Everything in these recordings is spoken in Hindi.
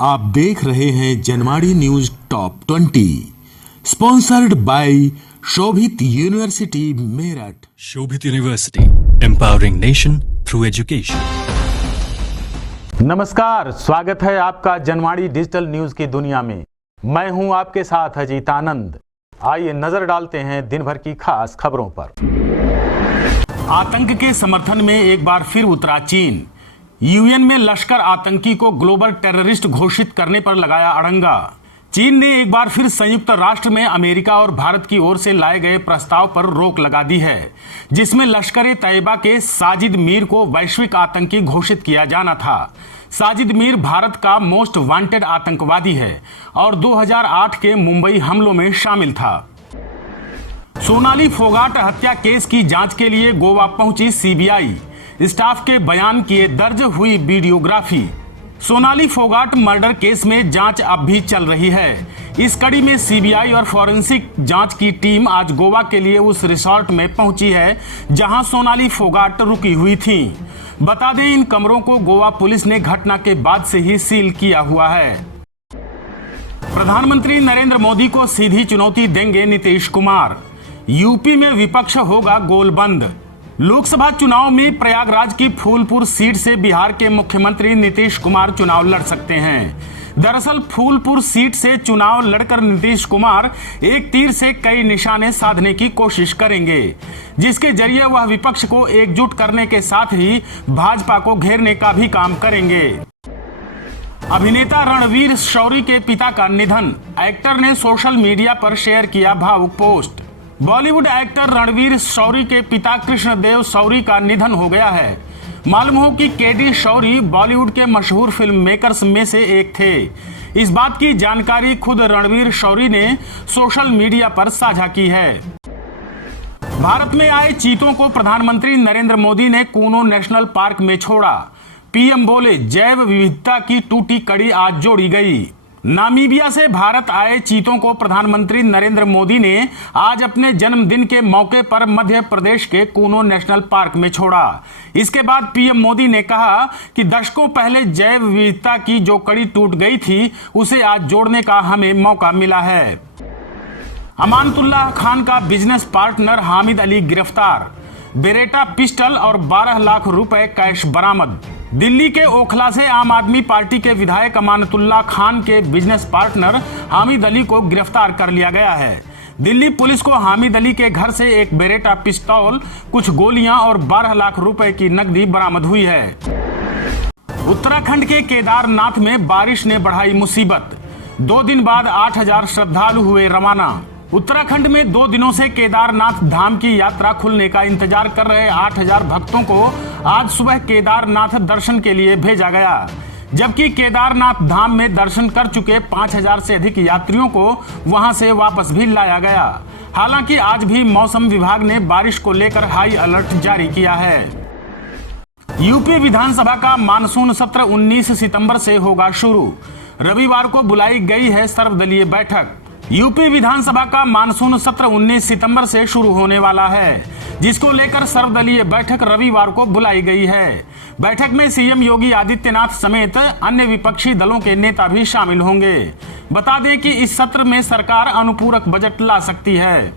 आप देख रहे हैं Janwadi news top 20 sponsored by Shobhit university Meerut. Shobhit university, empowering nation through education. नमस्कार, स्वागत है आपका जनवाड़ी डिजिटल न्यूज की दुनिया में। मैं हूं आपके साथ अजीत आनंद। आइए नजर डालते हैं दिन भर की खास खबरों पर। आतंक के समर्थन में एक बार फिर उतरा चीन। यूएन में लश्कर आतंकी को ग्लोबल टेररिस्ट घोषित करने पर लगाया अड़ंगा। चीन ने एक बार फिर संयुक्त राष्ट्र में अमेरिका और भारत की ओर से लाए गए प्रस्ताव पर रोक लगा दी है, जिसमें लश्कर ए तैयबा के साजिद मीर को वैश्विक आतंकी घोषित किया जाना था। साजिद मीर भारत का मोस्ट वांटेड आतंकवादी है और 2008 के मुंबई हमलों में शामिल था। सोनाली फोगाट हत्या केस की जांच के लिए गोवा पहुंची सीबीआई। स्टाफ के बयान किए दर्ज, हुई videography. Sonali Phogat murder case में जांच अब भी चल रही है। इस कड़ी में सीबीआई और फॉरेंसिक जांच की टीम आज गोवा के लिए उस रिसोर्ट में पहुंची है जहां सोनाली फोगाट रुकी हुई थी। बता दें, इन कमरों को गोवा पुलिस ने घटना के बाद से ही सील किया हुआ है। प्रधानमंत्री नरेंद्र मोदी को सीधी चुनौती देंगे नीतीश कुमार। यूपी में विपक्ष होगा गोलबंद। लोकसभा चुनाव में प्रयागराज की फूलपुर सीट से बिहार के मुख्यमंत्री नीतीश कुमार चुनाव लड़ सकते हैं। दरअसल फूलपुर सीट से चुनाव लड़कर नीतीश कुमार एक तीर से कई निशाने साधने की कोशिश करेंगे, जिसके जरिए वह विपक्ष को एकजुट करने के साथ ही भाजपा को घेरने का भी काम करेंगे। अभिनेता रणवीर शौरी के पिता का निधन। एक्टर ने सोशल मीडिया पर शेयर किया भावुक पोस्ट। बॉलीवुड एक्टर रणवीर शौरी के पिता कृष्णदेव शौरी का निधन हो गया है। मालूम हो कि केडी शौरी बॉलीवुड के मशहूर फिल्म मेकर्स में से एक थे। इस बात की जानकारी खुद रणवीर शौरी ने सोशल मीडिया पर साझा की है। भारत में आए चीतों को प्रधानमंत्री नरेंद्र मोदी ने कूनो नेशनल पार्क में छोड़ा। पीएम बोले, जैव विविधता की टूटी कड़ी आज जोड़ी गई। नामीबिया से भारत आए चीतों को प्रधानमंत्री नरेंद्र मोदी ने आज अपने जन्मदिन के मौके पर मध्य प्रदेश के कूनो नेशनल पार्क में छोड़ा। इसके बाद पीएम मोदी ने कहा कि दशकों पहले जैव विविधता की जो कड़ी टूट गई थी, उसे आज जोड़ने का हमें मौका मिला है। अमानतुल्लाह खान का बिजनेस पार्टनर हामिद अली गिरफ्तार। बेरेटा पिस्टल और 12 लाख रुपए कैश बरामद। दिल्ली के ओखला से आम आदमी पार्टी के विधायक अमानतुल्लाह खान के बिजनेस पार्टनर हामिद अली को गिरफ्तार कर लिया गया है। दिल्ली पुलिस को हामिद अली के घर से एक बेरेटा पिस्तौल, कुछ गोलियां और 12 लाख रुपए की नकदी बरामद हुई है। उत्तराखंड के केदारनाथ में बारिश ने बढ़ाई मुसीबत। 2 दिन बाद 8000 श्रद्धालु हुए रवाना। उत्तराखंड में 2 दिनों से केदारनाथ धाम की यात्रा खुलने का इंतजार कर रहे 8000 भक्तों को आज सुबह केदारनाथ दर्शन के लिए भेजा गया, जबकि केदारनाथ धाम में दर्शन कर चुके 5000 से अधिक यात्रियों को वहां से वापस भी लाया गया। हालांकि आज भी मौसम विभाग ने बारिश को लेकर हाई अलर्ट जारी किया है। यूपी विधानसभा का मानसून सत्र 19 सितंबर से होगा शुरू। रविवार को बुलाई गई है सर्वदलीय बैठक। यूपी विधानसभा का मानसून सत्र 19 सितंबर से शुरू होने वाला है, जिसको लेकर सर्वदलीय बैठक रविवार को बुलाई गई है। बैठक में सीएम योगी आदित्यनाथ समेत अन्य विपक्षी दलों के नेता भी शामिल होंगे। बता दें कि इस सत्र में सरकार अनुपूरक बजट ला सकती है।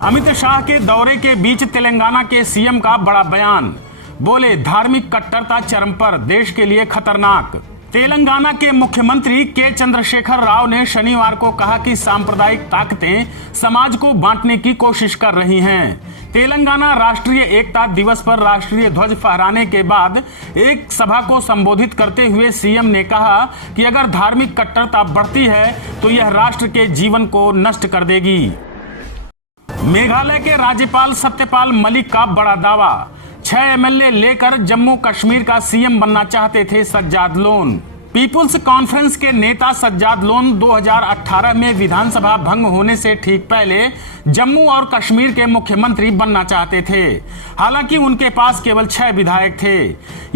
अमित शाह के दौरे के बीच तेलंगाना के सीएम का बड़ा बयान। बोले, धार्मिक कट्टरता चरम पर, देश के लिए खतरनाक। तेलंगाना के मुख्यमंत्री के चंद्रशेखर राव ने शनिवार को कहा कि सांप्रदायिक ताकतें समाज को बांटने की कोशिश कर रही हैं। तेलंगाना राष्ट्रीय एकता दिवस पर राष्ट्रीय ध्वज फहराने के बाद एक सभा को संबोधित करते हुए सीएम ने कहा कि अगर धार्मिक कट्टरता बढ़ती है तो यह राष्ट्र के जीवन को नष्ट कर देगी। मेघालय के राज्यपाल सत्यपाल मलिक का बड़ा दावा। 6 एमएलए लेकर जम्मू कश्मीर का सीएम बनना चाहते थे सज्जाद लोन। पीपुल्स कॉन्फ्रेंस के नेता सज्जाद लोन 2018 में विधानसभा भंग होने से ठीक पहले जम्मू और कश्मीर के मुख्यमंत्री बनना चाहते थे। हालांकि उनके पास केवल 6 विधायक थे।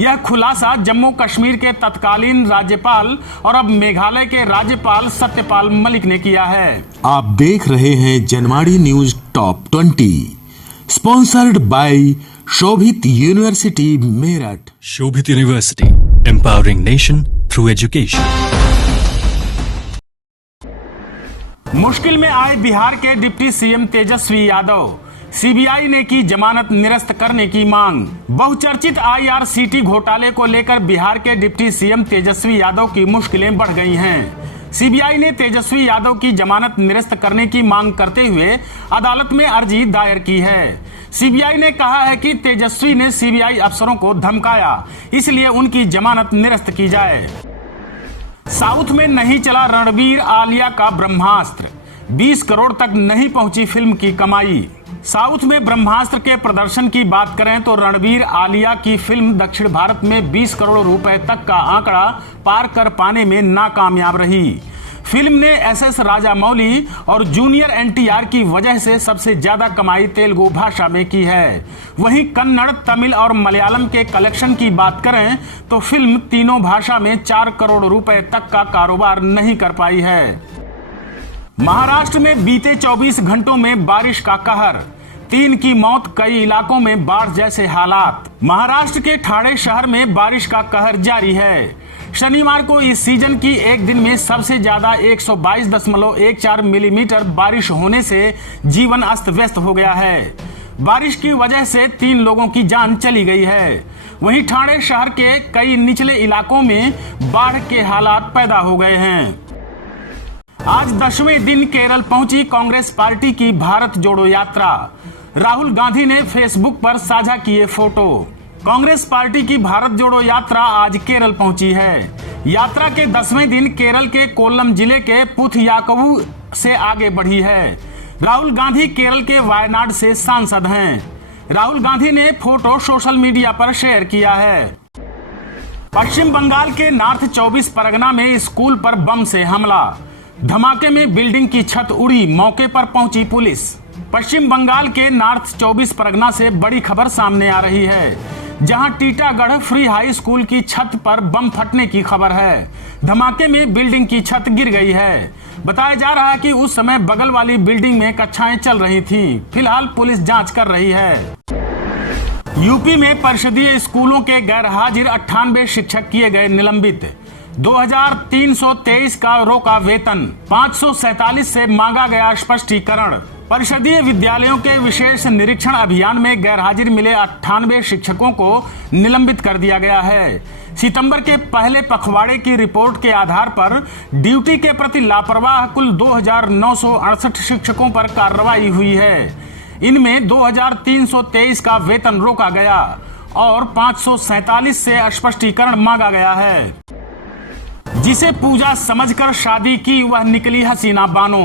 यह खुलासा जम्मू कश्मीर के तत्कालीन राज्यपाल और अब मेघालय के राज्यपाल सत्यपाल मलिक ने किया है। आप देख रहे हैं Janwadi news top 20 sponsored by Shobhit university Meerut. Shobhit university, empowering nation through through education. मुश्किल में आए बिहार के deputy CM Tejashwi Yadav, CBI ने की जमानत निरस्त करने की मांग। बहुचर्चित आईआरसीटी घोटाले को लेकर बिहार के डिप्टी सीएम तेजस्वी यादव की मुश्किलें बढ़ गई हैं। सीबीआई ने तेजस्वी यादव की जमानत निरस्त करने की मांग करते हुए अदालत में अर्जी दायर की है। सीबीआई ने कहा है कि तेजस्वी ने सीबीआई अफसरों को धमकाया, इसलिए उनकी जमानत निरस्त की जाए। साउथ में नहीं चला रणबीर आलिया का ब्रह्मास्त्र, 20 करोड़ तक नहीं पहुंची फिल्म की कमाई। साउथ में ब्रह्मास्त्र के प्रदर्शन की बात करें तो रणबीर आलिया की फिल्म दक्षिण भारत में 20 करोड़ रुपए तक का आंकड़ा पार कर पाने में नाकामयाब रही। फिल्म ने एसएस राजामौली और जूनियर एनटीआर की वजह से सबसे ज्यादा कमाई तेलुगु भाषा में की है। वहीं कन्नड़, तमिल और मलयालम के कलेक्शन की बात करें तो फिल्म तीनों भाषा में 4 करोड़ रुपए तक का कारोबार नहीं कर पाई है। महाराष्ट्र में बीते 24 घंटों में बारिश का कहर, 3 की मौत, कई इलाकों में बाढ़ जैसे हालात। महाराष्ट्र के ठाणे शहर में बारिश का कहर जारी है। शनिवार को इस सीजन की एक दिन में सबसे ज्यादा 122.14 मिलीमीटर बारिश होने से जीवन अस्त व्यस्त हो गया है। बारिश की वजह से 3 लोगों की जान चली गई है। वहीं ठाणे शहर के कई निचले इलाकों में बाढ़ के हालात पैदा हो गए हैं। आज 10वें दिन केरल पहुंची कांग्रेस पार्टी की भारत जोड़ो यात्रा। राहुल गांधी ने फेसबुक पर साझा किए फोटो। कांग्रेस पार्टी की भारत जोड़ो यात्रा आज केरल पहुंची है। यात्रा के 10वें दिन केरल के कोल्लम जिले के पुथयाकवु से आगे बढ़ी है। राहुल गांधी केरल के वायनाड से सांसद हैं। राहुल गांधी ने फोटो सोशल मीडिया पर शेयर किया है। पश्चिम बंगाल के नॉर्थ 24 परगना में स्कूल पर बम से हमला, धमाके में बिल्डिंग की छत उड़ी, मौके पर पहुंची पुलिस। पश्चिम बंगाल के नॉर्थ 24 परगना से बड़ी खबर सामने आ रही है, जहां टीटागढ़ फ्री हाई स्कूल की छत पर बम फटने की खबर है। धमाके में बिल्डिंग की छत गिर गई है। बताया जा रहा है कि उस समय बगल वाली बिल्डिंग में कक्षाएं चल रही थीं। फिलहाल पुलिस जांच कर रही है। यूपी में परिषदीय स्कूलों के गैरहाजिर 98 शिक्षक किए गए निलंबित। 2323 का रोका वेतन, 547 से मांगा गया स्पष्टीकरण। परिषदीय विद्यालयों के विशेष निरीक्षण अभियान में गैरहाजिर मिले 98 शिक्षकों को निलंबित कर दिया गया है। सितंबर के पहले पखवाड़े की रिपोर्ट के आधार पर ड्यूटी के प्रति लापरवाह कुल 2968 शिक्षकों पर कार्रवाई हुई है। इनमें 2323 का वेतन रोका गया और 547 से स्पष्टीकरण मांगा गया है। जिसे पूजा समझकर शादी की वह निकली हसीना बानो।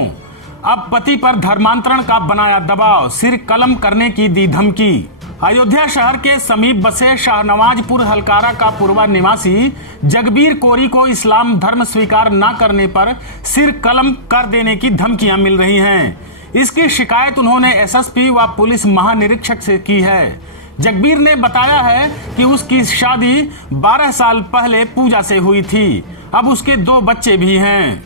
अब पति पर धर्मांतरण का बनाया दबाव, सिर कलम करने की दी धमकी। अयोध्या शहर के समीप बसे शाहनवाजपुर हलकारा का पूर्वा निवासी जगबीर कोरी को इस्लाम धर्म स्वीकार न करने पर सिर कलम कर देने की धमकियां मिल रही हैं। इसकी शिकायत उन्होंने एसएसपी व पुलिस महानिरीक्षक से की है। जगबीर ने बताया है कि उसकी शादी 12 साल पहले पूजा से हुई थी। अब उसके 2 बच्चे भी हैं।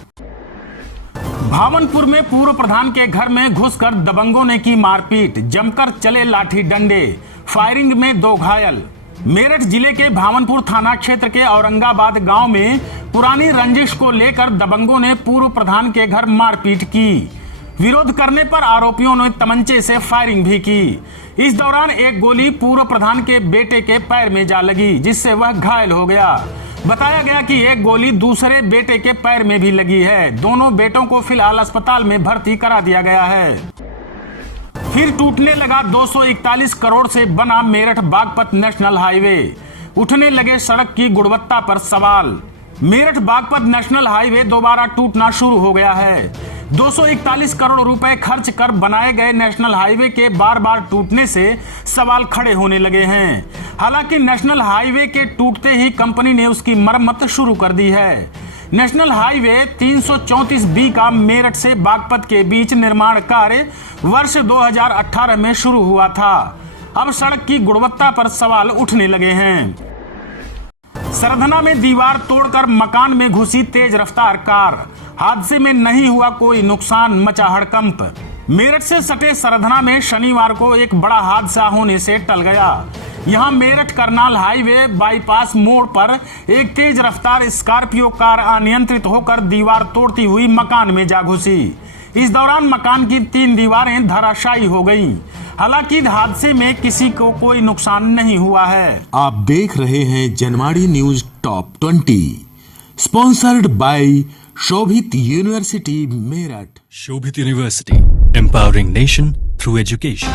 भावनपुर में पूर्व प्रधान के घर में घुसकर दबंगों ने की मारपीट, जमकर चले लाठी डंडे, फायरिंग में 2 घायल। मेरठ जिले के भावनपुर थाना क्षेत्र के औरंगाबाद गांव में पुरानी रंजिश को लेकर दबंगों ने पूर्व प्रधान के घर मारपीट की। विरोध करने पर आरोपियों ने तमंचे से फायरिंग भी की। इस दौरान एक गोली पूर्व प्रधान के बेटे के पैर में जा लगी, जिससे वह घायल हो गया। बताया गया कि एक गोली दूसरे बेटे के पैर में भी लगी है। दोनों बेटों को फिलहाल अस्पताल में भर्ती करा दिया गया है। फिर टूटने लगा 241 करोड़ से बना मेरठ बागपत नेशनल हाईवे, उठने लगे सड़क की गुणवत्ता पर सवाल। मेरठ बागपत नेशनल हाईवे दोबारा टूटना शुरू हो गया है। 241 करोड़ रुपए खर्च कर बनाए गए नेशनल हाईवे के बार बार टूटने से सवाल खड़े होने लगे हैं। हालांकि नेशनल हाईवे के टूटते ही कंपनी ने उसकी मरम्मत शुरू कर दी है। नेशनल हाईवे 334 बी का मेरठ से बागपत के बीच निर्माण कार्य वर्ष 2018 में शुरू हुआ था। अब सड़क की गुणवत्ता पर सवाल उठने लगे हैं। सरधना में दीवार तोड़कर मकान में घुसी तेज रफ्तार कार, हादसे में नहीं हुआ कोई नुकसान, मचा हड़कंप। मेरठ से सटे सरधना में शनिवार को एक बड़ा हादसा होने से टल गया। यहां मेरठ करनाल हाईवे बाईपास मोड़ पर एक तेज रफ्तार स्कॉर्पियो कार अनियंत्रित होकर दीवार तोड़ती हुई मकान में जा घुसी। इस दौरान मकान की 3 दीवारें धराशायी हो गईं। हालांकि इस हादसे में किसी को कोई नुकसान नहीं हुआ है। आप देख रहे हैं Janwadi news top 20, sponsored by Shobhit university Meerut. Shobhit University, empowering nation through education.